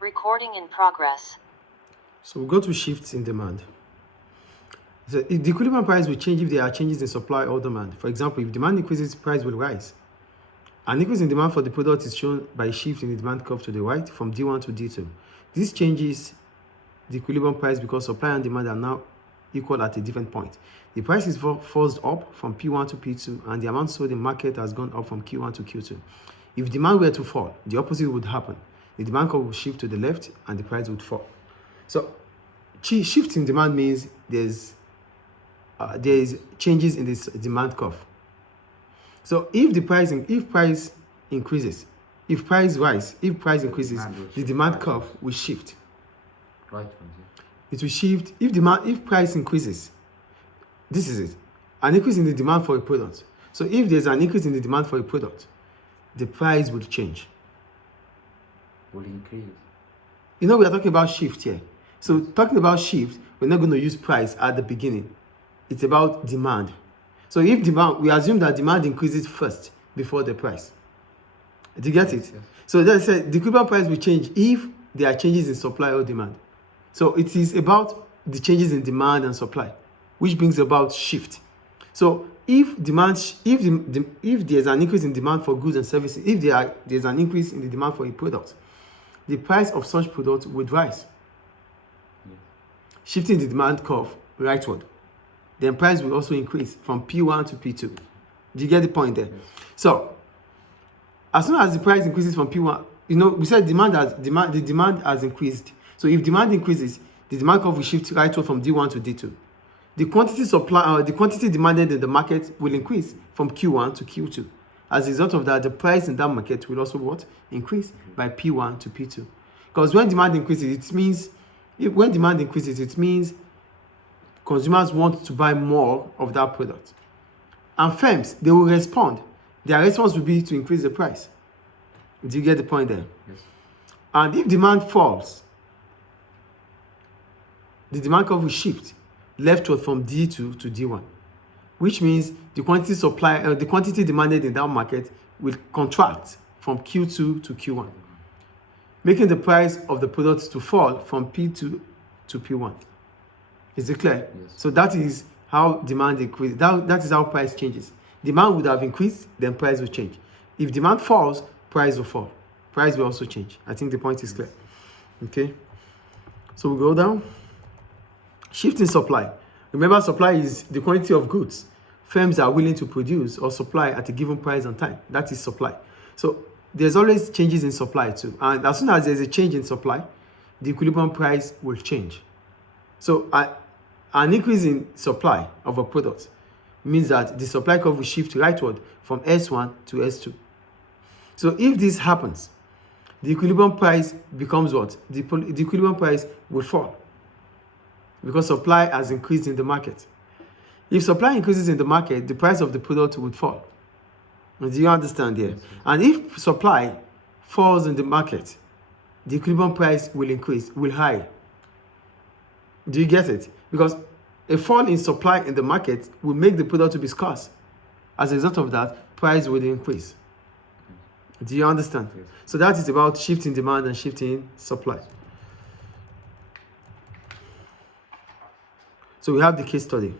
Recording in progress. So we go to shifts in demand. So the equilibrium price will change if there are changes in supply or demand. For example, if demand increases, price will rise. An increase in demand for the product is shown by a shift in the demand curve to the right from D1 to D2. This changes the equilibrium price because supply and demand are now equal at a different point. The price is forced up from P1 to P2, and the amount sold in market has gone up from Q1 to Q2. If demand were to fall, the opposite would happen. The demand curve will shift to the left and the price would fall. So shift in demand means there's changes in this demand curve. So if price increases, if price increases, the demand curve will shift. Right. It will shift if price increases. This is it. An increase in the demand for a product. So if there's an increase in the demand for a product, the price will change. Will increase. You know, we are talking about shift here. So talking about shift, we're not going to use price at the beginning. It's about demand. So if demand, we assume that demand increases first before the price. Do you get it? Yes. So that's the equivalent price will change if there are changes in supply or demand. So it is about the changes in demand and supply, which brings about shift. So if there's an increase in demand for goods and services, if there's an increase in the demand for a product, the price of such product would rise. Yes. Shifting the demand curve rightward. Then price will also increase from P1 to P2. Do you get the point there? Yes. So as soon as the price increases from P1, we said the demand has increased. So if demand increases, the demand curve will shift rightward from D1 to D2. The quantity demanded in the market will increase from Q1 to Q2. As a result of that, the price in that market will also increase by P1 to P2. Because when demand increases, it means consumers want to buy more of that product. And firms, they will respond. Their response will be to increase the price. Do you get the point there? Yes. And if demand falls, the demand curve will shift leftward from D2 to D1, which means the quantity demanded in that market will contract from Q2 to Q1, making the price of the products to fall from P2 to P1. Is it clear? Yes. So that is how demand increases. That is how price changes. Demand would have increased, then price will change. If demand falls, price will fall. Price will also change. I think the point is clear. Okay. So we go down. Shift in supply. Remember, supply is the quantity of goods firms are willing to produce or supply at a given price and time. That is supply. So there's always changes in supply too. And as soon as there's a change in supply, the equilibrium price will change. So an increase in supply of a product means that the supply curve will shift rightward from S1 to S2. So if this happens, the equilibrium price becomes what? The equilibrium price will fall because supply has increased in the market. If supply increases in the market, the price of the product would fall. Do you understand here? Yes. And if supply falls in the market, the equilibrium price will increase, will high. Do you get it? Because a fall in supply in the market will make the product to be scarce. As a result of that, price will increase. Do you understand? Yes. So that is about shifting demand and shifting supply. So we have the case study.